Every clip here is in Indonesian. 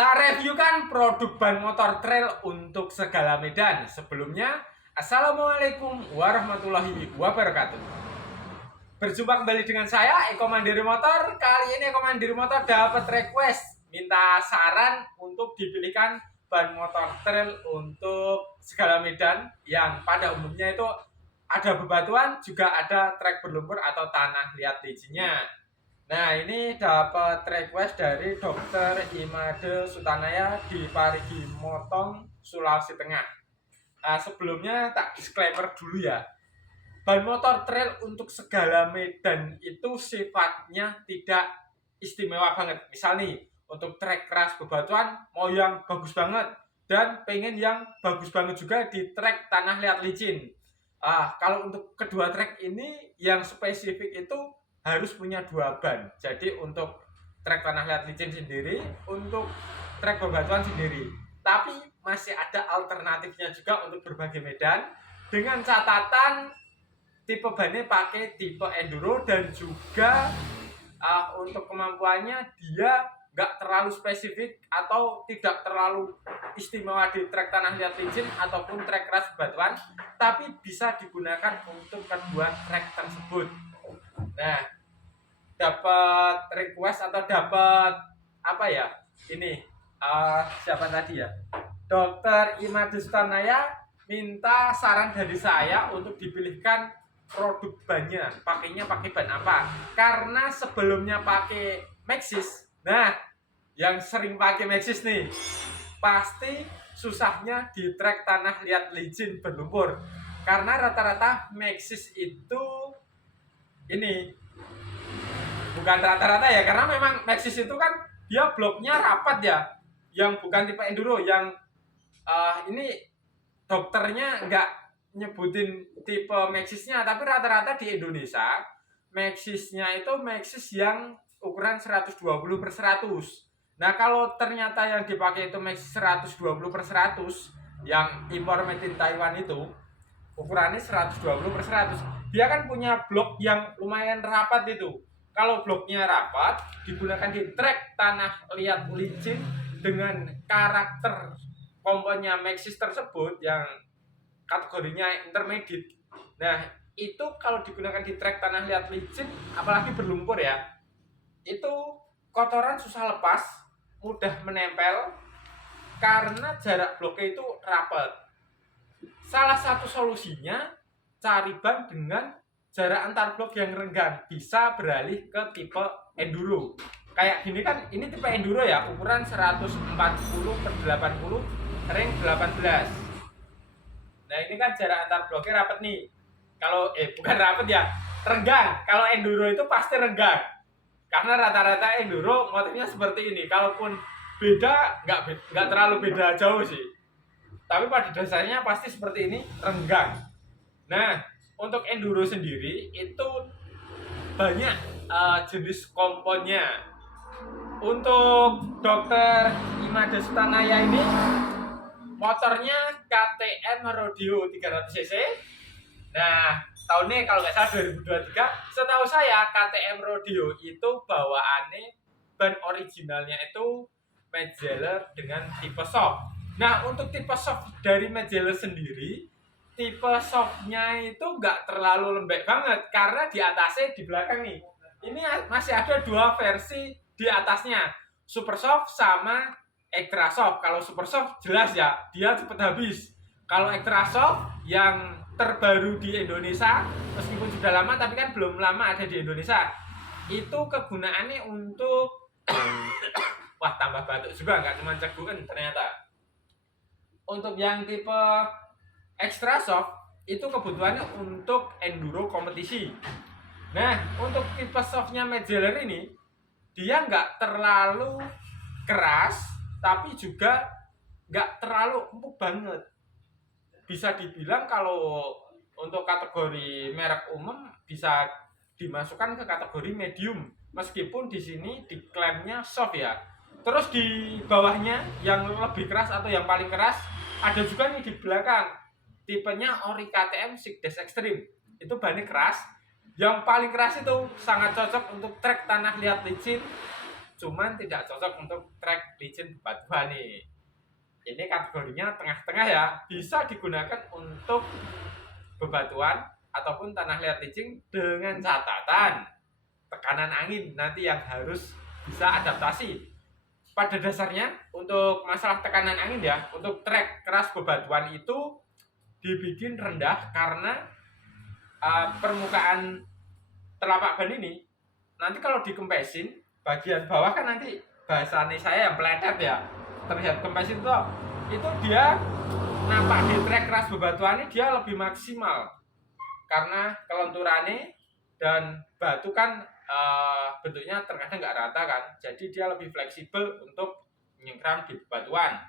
Tak reviewkan produk ban motor trail untuk segala medan. Sebelumnya, Assalamualaikum warahmatullahi wabarakatuh. Berjumpa kembali dengan saya, Eko Mandiri Motor. Kali ini Eko Mandiri Motor dapat request, minta saran untuk dipilihkan ban motor trail untuk segala medan yang pada umumnya itu ada bebatuan, juga ada trek berlumpur atau tanah liat licinnya. Nah, ini dapat request dari Dokter Imade Sutanaya di Parigi Motong, Sulawesi Tengah. Nah, sebelumnya tak disclaimer dulu ya. Ban motor trail untuk segala medan itu sifatnya tidak istimewa banget. Misal nih, untuk trek keras bebatuan mau yang bagus banget dan pengen yang bagus banget juga di trek tanah liat licin. Kalau untuk kedua trek ini yang spesifik itu harus punya dua ban. Jadi untuk trek tanah liat licin sendiri, untuk trek bebatuan sendiri. Tapi masih ada alternatifnya juga untuk berbagai medan dengan catatan tipe bannya pakai tipe enduro dan juga untuk kemampuannya dia nggak terlalu spesifik atau tidak terlalu istimewa di trek tanah liat licin ataupun trek keras bebatuan, tapi bisa digunakan untuk kedua trek tersebut. Nah, dapat request atau dapat apa ya? Ini siapa tadi ya? Dokter Imade Sutanaya minta saran dari saya untuk dipilihkan produk bannya. Pakainya pakai ban apa? Karena sebelumnya pakai Maxxis. Nah, yang sering pakai Maxxis nih, pasti susahnya di trek tanah liat licin berlumpur. Karena rata-rata Maxxis itu ini bukan rata-rata ya, karena memang Maxxis itu kan dia bloknya rapat ya, yang bukan tipe enduro, yang ini dokternya nggak nyebutin tipe Maxxisnya, tapi rata-rata di Indonesia Maxxisnya itu Maxxis yang ukuran 120/100. Nah, kalau ternyata yang dipakai itu Maxxis 120/100 yang impor made in Taiwan itu ukurannya 120/100, dia kan punya blok yang lumayan rapat itu. Kalau bloknya rapat digunakan di trek tanah liat licin dengan karakter komponnya Maxxis tersebut yang kategorinya intermediate. Nah, itu kalau digunakan di trek tanah liat licin apalagi berlumpur ya, itu kotoran susah lepas, mudah menempel karena jarak bloknya itu rapat. Salah satu solusinya cari ban dengan jarak antar blok yang renggang, bisa beralih ke tipe enduro. Kayak gini kan, ini tipe enduro ya, ukuran 140/80 ring 18. Nah, ini kan jarak antar bloknya rapat nih. Kalau bukan rapat ya, renggang. Kalau enduro itu pasti renggang. Karena rata-rata enduro motifnya seperti ini. Kalaupun beda, nggak terlalu beda jauh sih. Tapi pada dasarnya pasti seperti ini, renggang. Nah, untuk enduro sendiri itu banyak jenis komponnya. Untuk Dokter Imade Sutanaya ini motornya KTM Rodeo 300cc. Nah, tahunnya kalau nggak salah 2023. Setahu saya KTM Rodeo itu bawaannya ban originalnya itu Magellan dengan tipe soft. Nah, untuk tipe soft dari Magellan sendiri, tipe softnya itu nggak terlalu lembek banget karena di atasnya, di belakang nih, ini masih ada dua versi di atasnya, super soft sama extra soft. Kalau super soft jelas ya dia cepet habis. Kalau extra soft yang terbaru di Indonesia, meskipun sudah lama tapi kan belum lama ada di Indonesia, itu kegunaannya untuk wah, tambah batuk juga, nggak cuma cegukan ternyata. Untuk yang tipe extra soft itu kebutuhannya untuk enduro kompetisi. Nah, untuk tipe softnya Magellan ini dia nggak terlalu keras tapi juga nggak terlalu empuk banget. Bisa dibilang kalau untuk kategori merek umum bisa dimasukkan ke kategori medium, meskipun di sini diklaimnya soft ya. Terus di bawahnya yang lebih keras atau yang paling keras ada juga nih di belakang, tipenya Ori KTM Sigdes Extreme. Itu bannya keras. Yang paling keras itu sangat cocok untuk trek tanah liat licin cuman tidak cocok untuk trek licin bebatuan nih. Ini kategorinya tengah-tengah ya, bisa digunakan untuk bebatuan ataupun tanah liat licin dengan catatan tekanan angin nanti yang harus bisa adaptasi. Pada dasarnya untuk masalah tekanan angin ya, untuk trek keras bebatuan itu dibikin rendah karena permukaan telapak ban ini nanti kalau dikempesin bagian bawah kan nanti bahasanya saya yang peletet ya, terlihat kempesin itu dia nampak di trek keras bebatuan ini dia lebih maksimal karena kelenturannya dan batu kan bentuknya terkadang nggak rata kan, jadi dia lebih fleksibel untuk menyengkram di bebatuan.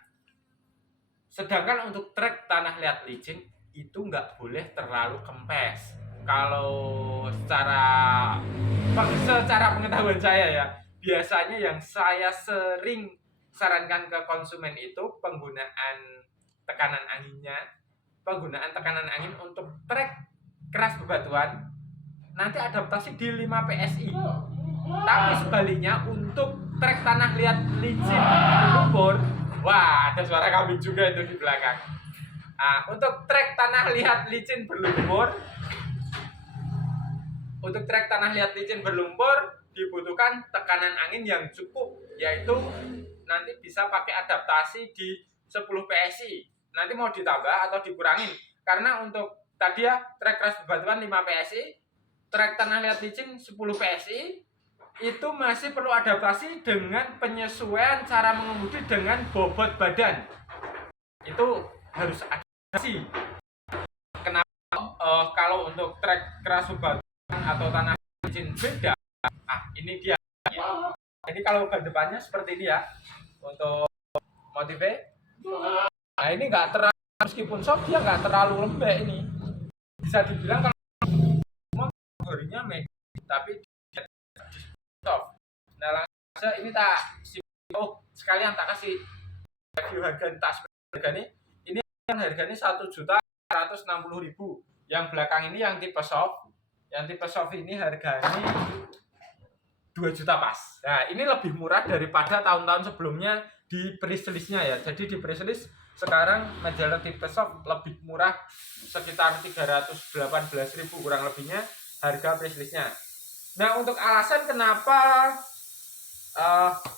Sedangkan untuk trek tanah liat licin itu nggak boleh terlalu kempes. Kalau secara pengetahuan saya ya, biasanya yang saya sering sarankan ke konsumen itu penggunaan tekanan angin untuk trek keras bebatuan nanti adaptasi di 5 PSI. Tapi sebaliknya untuk trek tanah liat licin berlumpur, wah ada suara kambing juga itu di belakang. Untuk trek tanah liat licin berlumpur, dibutuhkan tekanan angin yang cukup, yaitu nanti bisa pakai adaptasi di 10 PSI. Nanti mau ditambah atau dikurangin, karena untuk tadi ya trek keras bebatuan 5 PSI, trek tanah liat licin 10 PSI, itu masih perlu adaptasi dengan penyesuaian cara mengemudi dengan bobot badan. Itu harus adaptasi. Kenapa? Kalau untuk trek keras bebatuan atau tanah licin beda. Ini dia. Jadi kalau ban depannya seperti ini ya, untuk motifnya. Nah ini nggak terlalu, meskipun soft dia nggak terlalu lembek ini. Bisa dibilang kalau kategorinya medium, tapi soft. Nah langsung saja ini sekalian tak kasih review harga harganya. Ini yang harganya 1.160.000. Yang belakang ini yang tipe soft. Yang tipe soft ini harganya 2 juta pas. Nah ini lebih murah daripada tahun-tahun sebelumnya di press list-nya ya. Jadi di press list sekarang Majeller tipe soft lebih murah sekitar 318.000 kurang lebihnya harga press list-nya. Nah untuk alasan kenapa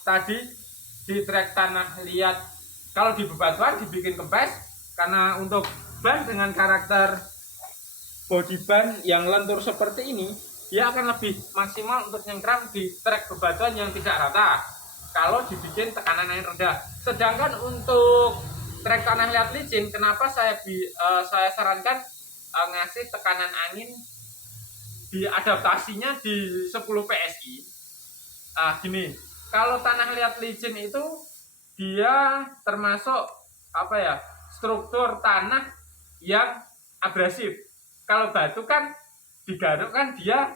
tadi di trek tanah liat kalau di bebatuan dibikin kempes, karena untuk ban dengan karakter body ban yang lentur seperti ini, dia akan lebih maksimal untuk nyengkram di trek bebatuan yang tidak rata kalau dibikin tekanan angin rendah. Sedangkan untuk trek tanah liat licin, kenapa saya sarankan ngasih tekanan angin di adaptasinya di 10 PSI. Gini, kalau tanah liat licin itu dia termasuk struktur tanah yang abrasif. Kalau batu kan digaruk kan dia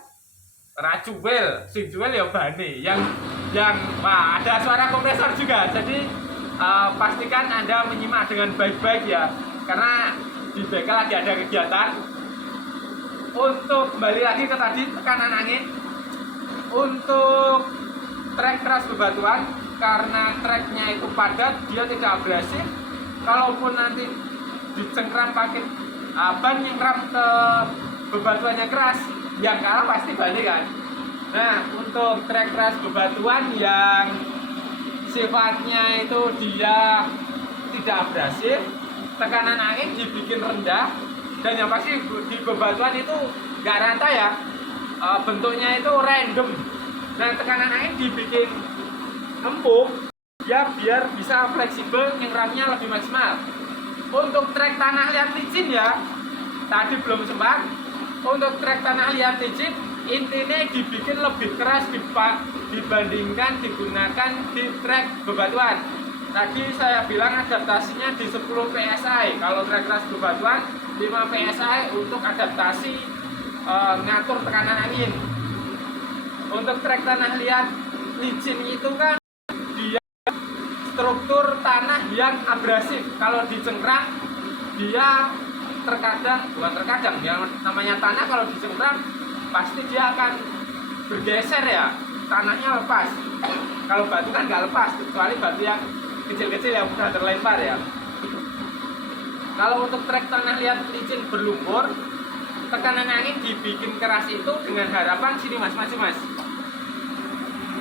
racuel, sijuel ya bane yang ada suara kompresor juga. Jadi pastikan Anda menyimak dengan baik-baik ya, karena di BK lagi ada kegiatan. Untuk kembali lagi ke tadi tekanan angin untuk trek keras bebatuan, karena treknya itu padat, dia tidak abrasif. Kalaupun nanti dicengkram pakai ban nyengkram ke bebatuannya keras, yang kalah pasti balik kan. Nah untuk trek keras bebatuan yang sifatnya itu dia tidak abrasif, tekanan angin dibikin rendah, dan yang pasti di bebatuan itu nggak rata ya, bentuknya itu random. Nah tekanan angin dibikin empuk ya biar bisa fleksibel, nyengkramnya lebih maksimal. Untuk trek tanah liat licin ya, tadi belum sempat. Untuk trek tanah liat licin intinya dibikin lebih keras dibandingkan digunakan di trek bebatuan. Tadi saya bilang adaptasinya di 10 PSI. Kalau trek keras bebatuan 5 PSI untuk adaptasi ngatur tekanan angin. Untuk trek tanah liat licin itu kan dia struktur tanah yang abrasif. Kalau dicengkram dia yang namanya tanah kalau dicengkram pasti dia akan bergeser ya, tanahnya lepas. Kalau batu kan nggak lepas, kecuali batu yang kecil-kecil yang mudah terlempar ya. Kalau untuk trek tanah liat licin berlumpur, tekanan angin dibikin keras itu dengan harapan sini mas, maju mas,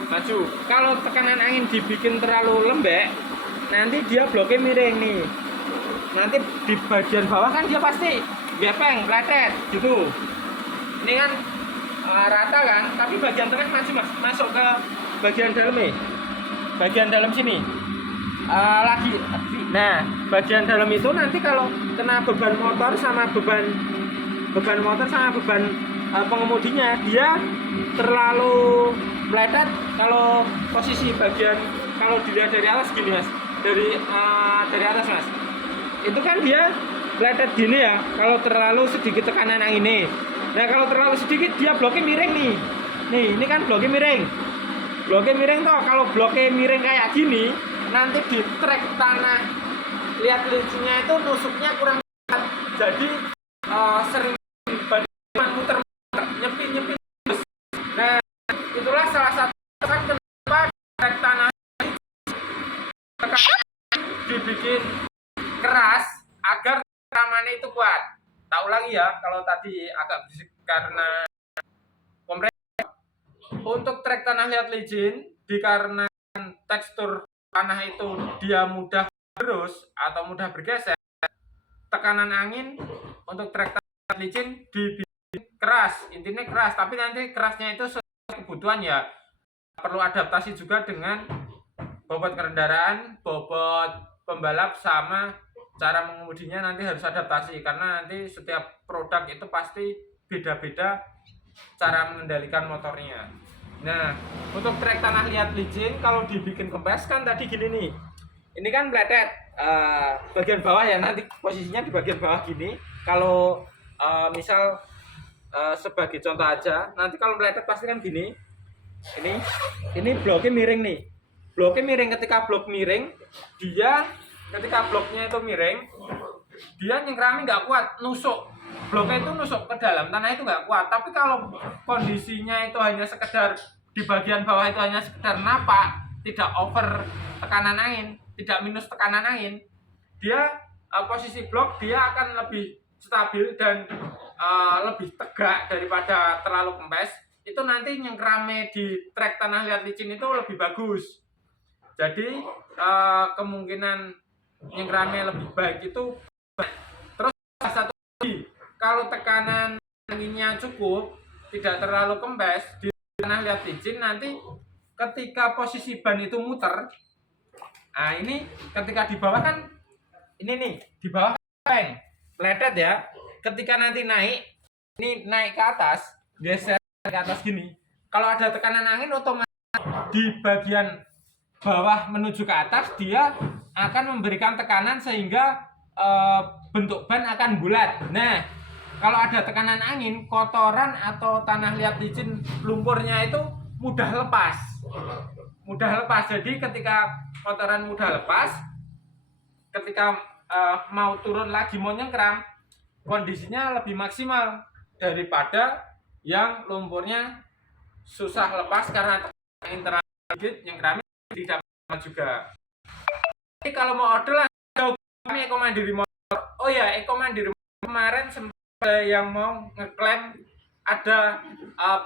maju. Kalau tekanan angin dibikin terlalu lembek, nanti dia bloknya miring nih. Nanti di bagian bawah kan dia pasti gepeng, pletet gitu. Ini kan rata kan, tapi bagian tengah maju mas, masuk ke bagian dalam nih, bagian dalam sini. Lagi, nah bagian dalam itu nanti kalau kena beban motor sama beban motor sama beban pengemudinya, dia terlalu pletet. Kalau posisi bagian, kalau dilihat dari atas gini mas, dari atas mas, itu kan dia pletet gini ya. Kalau terlalu sedikit tekanan angin ini, nah kalau terlalu sedikit dia bloknya miring nih. Ini kan bloknya miring toh. Kalau bloknya miring kayak gini, nanti di trek tanah liat licinnya itu nusuknya kurang kuat, jadi sering muter nyepin. Nah itulah salah satu kenapa trek tanah dibikin keras agar ramannya itu kuat. Tak ulangi ya, kalau tadi agak berisik karena kompresor. Untuk trek tanah liat licin, dikarenakan tekstur tanah itu dia mudah berus atau mudah bergeser, tekanan angin untuk trek tanah licin dibikin keras, intinya keras, tapi nanti kerasnya itu sesuai kebutuhan ya. Perlu adaptasi juga dengan bobot kendaraan, bobot pembalap, sama cara mengemudinya nanti harus adaptasi, karena nanti setiap produk itu pasti beda-beda cara mengendalikan motornya. Nah, untuk trek tanah liat licin kalau dibikin kempes kan tadi gini nih. Ini kan pletet bagian bawah ya, nanti posisinya di bagian bawah gini. Kalau misal sebagai contoh aja, nanti kalau pletet pasti kan gini. Ini bloknya miring nih. Bloknya miring, ketika blok miring, ketika bloknya itu miring, dia nyengkrami nggak kuat, nusuk. Bloknya itu nusuk ke dalam tanah itu nggak kuat. Tapi kalau kondisinya itu hanya sekedar di bagian bawah itu hanya sekedar napak, tidak over tekanan angin, tidak minus tekanan angin, dia posisi blok dia akan lebih stabil dan lebih tegak daripada terlalu kempes. Itu nanti nyengkrame di trek tanah liat licin itu lebih bagus. Jadi kemungkinan nyengkrame lebih baik itu. Terus satu lagi, kalau tekanan anginnya cukup, tidak terlalu kempes di tanah liat licin, nanti ketika posisi ban itu muter, nah ini ketika di bawah kan, ini nih di bawah kan pletet ya. Ketika nanti naik, ini naik ke atas, geser ke atas gini. Kalau ada tekanan angin, otomatis di bagian bawah menuju ke atas dia akan memberikan tekanan sehingga bentuk ban akan bulat. Nah, kalau ada tekanan angin, kotoran atau tanah liat licin lumpurnya itu mudah lepas. Jadi ketika kotoran mudah lepas, ketika mau turun lagi mau nyengkram, kondisinya lebih maksimal daripada yang lumpurnya susah lepas karena angin terlalu sedikit, nyengkramnya tidak juga. Jadi kalau mau order lah, kami Eko Mandiri Motor. Oh ya, Eko Mandiri kemarin yang mau ngeklaim ada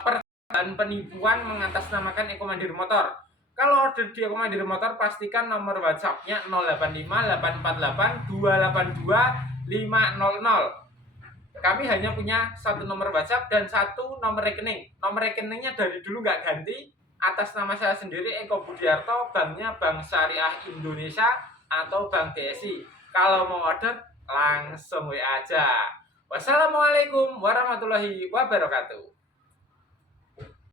percobaan penipuan mengatasnamakan Eko Mandiri Motor. Kalau order di Eko Mandiri Motor, pastikan nomor WhatsApp-nya 085842822500. Kami hanya punya satu nomor WhatsApp dan satu nomor rekening. Nomor rekeningnya dari dulu nggak ganti, atas nama saya sendiri, Eko Budiarto, banknya Bank Syariah Indonesia atau Bank BSI. Kalau mau order langsung WA aja. Wassalamualaikum warahmatullahi wabarakatuh.